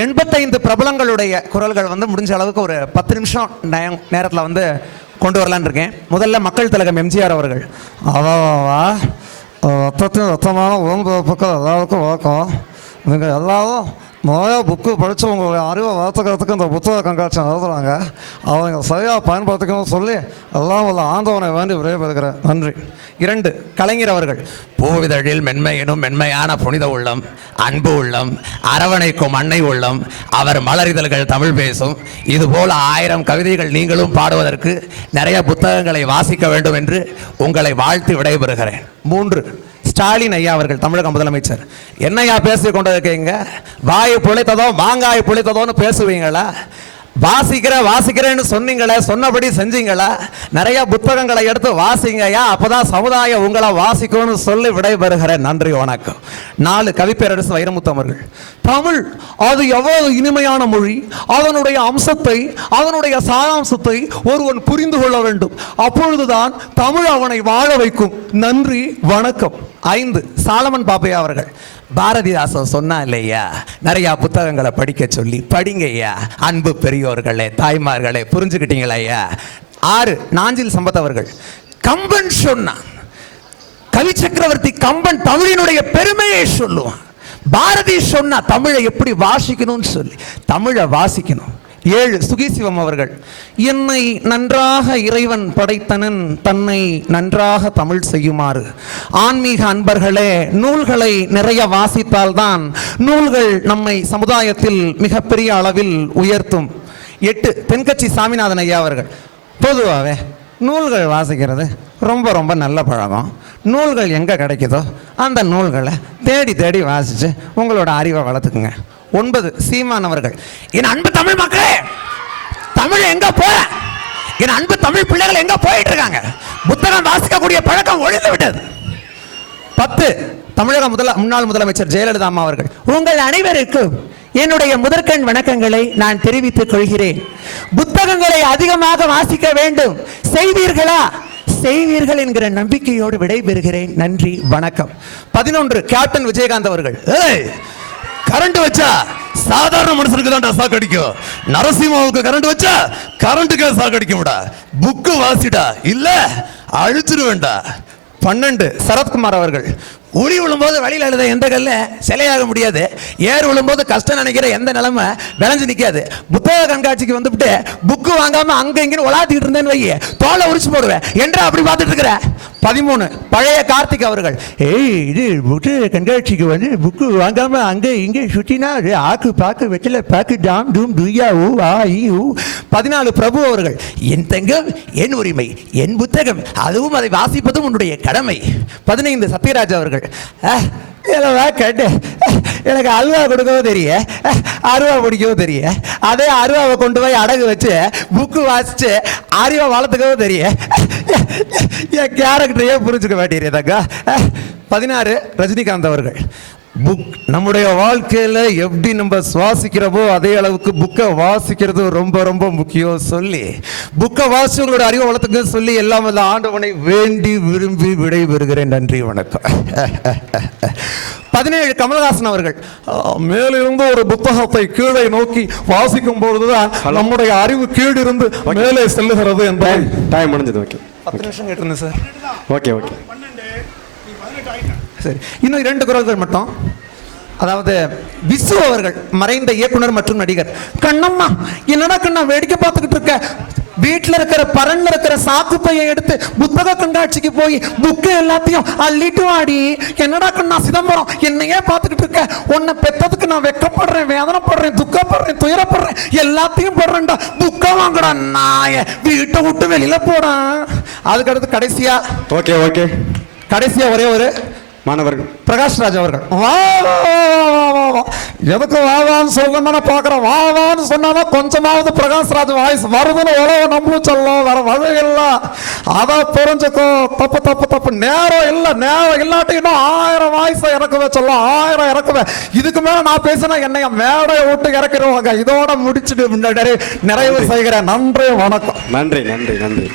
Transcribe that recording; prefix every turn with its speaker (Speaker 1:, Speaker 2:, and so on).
Speaker 1: எண்பத்தைந்து பிரபலங்களுடைய குரல்கள் வந்து முடிஞ்ச அளவுக்கு ஒரு பத்து நிமிஷம் நயம் நேரத்தில் வந்து கொண்டு வரலான்னு இருக்கேன். முதல்ல மக்கள் தலைகம் எம்ஜிஆர் அவர்கள்.
Speaker 2: அவாவா ரத்தத்தின் ரத்தமான உடம்புக்கு எல்லாருக்கும் வழக்கம் நீங்கள் எல்லாரும் நிறைய புக்கு படித்து அறிவை வளர்த்துக்கிறதுக்கு இந்த புத்தக கண்காட்சி நடத்துகிறாங்க அவங்க சரியாக பயன்படுத்திக்கணும்னு சொல்லி எல்லாம் உள்ள ஆண்டவனை வேண்டி விடைபெறுகிறேன். நன்றி.
Speaker 1: இரண்டு கலைஞர் அவர்கள்.
Speaker 3: பூவிதழில் மென்மையினும் மென்மையான புனித உள்ளம் அன்பு உள்ளம் அரவணைக்கும் அன்னை உள்ளம் அவர் மலரிதழ்கள் தமிழ் பேசும். இதுபோல ஆயிரம் கவிதைகள் நீங்களும் பாடுவதற்கு நிறைய புத்தகங்களை வாசிக்க வேண்டும் என்று உங்களை வாழ்த்து விடைபெறுகிறேன்.
Speaker 1: மூன்று ஸ்டாலின் ஐயா அவர்கள் தமிழக முதலமைச்சர். என்னையா பேசிக் கொண்டிருக்கீங்க? வாயை புழைத்ததோ மாங்காய் புழைத்ததோன்னு பேசுவீங்களா? வாசிக்கிற வாசிக்கிறேன்னு சொன்னீங்களே சொன்னபடி செஞ்சீங்களா நிறைய புத்தகங்களை எடுத்து வாசிங்கய்யா அப்போதான் சமுதாயம் உங்களை வாசிக்கும்னு சொல்லி விடைபெறுகிறேன். நன்றி வணக்கம். நாலு கவிப்பேரரசு வைரமுத்து அவர்கள். தமிழ் அது எவ்வளவு இனிமையான மொழி. அதனுடைய அம்சத்தை அதனுடைய சாராம்சத்தை ஒருவன் புரிந்து கொள்ள வேண்டும். அப்பொழுதுதான் தமிழ் அவனை வாழ வைக்கும். நன்றி வணக்கம். ஐந்து சாலமன் பாப்பையா அவர்கள். பாரதிதாசன் சொன்னா இல்லையா நிறைய புத்தகங்களை படிக்க சொல்லி படிங்கய்யா அன்பு பெரிய பெரியோர்களே தாய்மார்களே புரிஞ்சுக்கிட்டீங்களா ஐயா? ஆறு நாஞ்சில் சம்பத் அவர்கள். கம்பன் சொன்னான். கவி சக்கரவர்த்தி கம்பன் தமிழினுடைய பெருமையை சொல்லுவான். பாரதி சொன்னா தமிழை எப்படி வாசிக்கணும்னு சொல்லி. தமிழை வாசிக்கணும். ஏழு சுகிசிவம் அவர்கள். என்னை நன்றாக இறைவன் படைத்தனன் தன்னை நன்றாக தமிழ் செய்யுமாறு. ஆன்மீக அன்பர்களே நூல்களை நிறைய வாசித்தால்தான் நூல்கள் நம்மை சமுதாயத்தில் மிகப்பெரிய அளவில் உயர்த்தும். எட்டு தென்கட்சி சாமிநாதன் ஐயா அவர்கள். பொதுவாகவே நூல்கள் வாசிக்கிறது ரொம்ப ரொம்ப நல்ல பழக்கம். நூல்கள் எங்கே கிடைக்குதோ அந்த நூல்களை தேடி தேடி வாசித்து உங்களோட அறிவை வளர்த்துக்குங்க. ஒன்பது சீமான் அவர்கள். என் அன்பு தமிழ் மக்களே தமிழ் எங்கே போ என் அன்பு தமிழ் பிள்ளைகள் எங்கே போயிட்டு இருக்காங்க? புத்தகம் வாசிக்கக்கூடிய பழக்கம் ஒழிந்து விட்டது. பத்து தமிழக முதல முன்னாள் முதலமைச்சர் ஜெயலலிதா அம்மா அவர்கள். உங்கள் அனைவருக்கும் என்னுடைய முதற்கண் வணக்கங்களை நான் தெரிவித்துக் கொள்கிறேன். புத்தகங்களை அதிகமாக வாசிக்க வேண்டும். செய்வீர்களா? செய்வீர்கள் என்கிற நம்பிக்கையோடு விடைபெறுகிறேன். நன்றி வணக்கம். பதினொன்று கேப்டன் விஜயகாந்த் அவர்கள்.
Speaker 3: கரண்ட் வச்சா சாதாரண மனுஷனுக்கு தான் சாக்கு அடிக்கும். நரசிம்மாவுக்கு கரண்ட் வச்சா கரண்ட்டுக்கே சாக்கு அடிக்கும்டா புக்கு வாசிடா. இல்ல அழிச்சிருவேண்டா
Speaker 1: பன்னெண்டு சரத்குமார் அவர்கள்.
Speaker 3: உளி விழும்போது வழியில் எழுத எந்த கல்ல? சிலையாக முடியாது. ஏர் விழும்போது கஷ்டம் நினைக்கிற எந்த நிலைமை? விளைஞ்சு நிற்காது புத்தக கண்காட்சிக்கு வந்துவிட்டு புக்கு வாங்காமல் அங்கே இங்கேன்னு உலாத்திட்டு இருந்தேன்னு வையே. தோலை உரிச்சு போடுவேன். என்றா அப்படி பார்த்துட்டு இருக்கிறேன்
Speaker 1: பதிமூணு பழைய கார்த்திக் அவர்கள்.
Speaker 4: ஏய் இது புக்கு கண்காட்சிக்கு வந்து புக்கு வாங்காம அங்கே இங்கே சுற்றினா அது ஆக்கு பாக்கு வெற்றில பாக்கு டாம் டூம் துய்யா ஊ ஆ ஈ ஊ.
Speaker 1: பதினாலு பிரபு அவர்கள்.
Speaker 3: என் தங்கம் என் உரிமை என் புத்தகம் அதுவும் அதை வாசிப்பதும் உன்னுடைய கடமை.
Speaker 1: பதினைந்து சத்யராஜ் அவர்கள்.
Speaker 4: அஹ், கேட்டு எனக்கு அல்வா கொடுக்கவும் தெரிய அருவா பிடிக்கவும் தெரியும்
Speaker 1: அதே அருவாவை கொண்டு போய் அடகு வச்சு புக்கு வாசிச்சு அறிவை வளர்த்துக்கவும் தெரியும் என் கேரக்டரையே புரிஞ்சுக்க மாட்டேங்கிறதாக்கா பதினாறு ரஜினிகாந்த் அவர்கள். புக் நம்முடைய வாழ்க்கையில் எப்படி நம்ம சுவாசிக்கிறோமோ அதே அளவுக்கு புக்கை வாசிக்கிறது ரொம்ப ரொம்ப முக்கியம் சொல்லி புக்கை உங்களோட அறிவை வளர்த்துக்க சொல்லி எல்லாம் வல்ல ஆண்டவனை வேண்டி விரும்பி விடைபெறுகிறேன். நன்றி வணக்கம். பதினேழு கமலஹாசன் அவர்கள்.
Speaker 2: மேலிருந்து ஒரு புத்தகத்தை கீழே நோக்கி வாசிக்கும் பொழுதுதான் நம்முடைய அறிவு கீழிருந்து மேலே செல்லுகிறது என்பதை
Speaker 5: டைம் டைம் முடிஞ்சது ஓகே.
Speaker 1: பத்து நிமிஷம் கேட்டிருந்தேன் சார்
Speaker 5: ஓகே ஓகே
Speaker 1: சரி. இன்னும் இரண்டு குரல்கள் மட்டும். அதாவது விசு அவர்கள் மறைந்த இயக்குனர் மற்றும் நடிகர். கண்ணம்மா என்னடா கண்ணா வேடிக்கை பார்த்துக்கிட்டு இருக்க? வீட்டில் இருக்கிற பரன்ல இருக்கிற சாக்கு பையை எடுத்து புத்தக கண்காட்சிக்கு போய் புக்கு எல்லாத்தையும் அள்ளிட்டு வாடி. என்னடா கண்ணா சிதம்பரம் என்னையே பார்த்துக்கிட்டு இருக்க? உன்னை பெத்ததுக்கு நான் வெக்கப்படுறேன் வேதனைப்படுறேன் துக்கப்படுறேன் துயரப்படுறேன் எல்லாத்தையும் படுறேன்டா. புக்கை வாங்கடா நாய. வீட்டை விட்டு வெளியில போடா. அதுக்கடுத்து கடைசியா
Speaker 5: ஓகே ஓகே
Speaker 1: கடைசியா ஒரே ஒரு
Speaker 5: மாணவர்கள்.
Speaker 1: பிரகாஷ் ராஜ் அவர்கள்.
Speaker 2: வா வா, வா, வா, வா, வா. எதுக்கு வாவான்னு சொல்லணும் தானே பார்க்குறோம் வாவான்னு சொன்னாதான் கொஞ்சமாவது பிரகாஷ் ராஜ் வாய்ஸ் வருதுன்னு உழவு நம்மளும் சொல்லலாம் வேற வழி இல்லை. அதை புரிஞ்சுக்கோ. தப்பு தப்பு தப்பு. நேரம் இல்லை. நேரம் இல்லாட்டி இன்னும் ஆயிரம் வாய்ஸை இறக்குவே சொல்லலாம் ஆயிரம் இறக்குவேன். இதுக்கு மேலே நான் பேசினா என்னைய மேடையை விட்டு இறக்கிடுவாங்க. இதோட முடிச்சுட்டு நிறைவு செய்கிறேன். நன்றி வணக்கம்.
Speaker 5: நன்றி நன்றி நன்றி.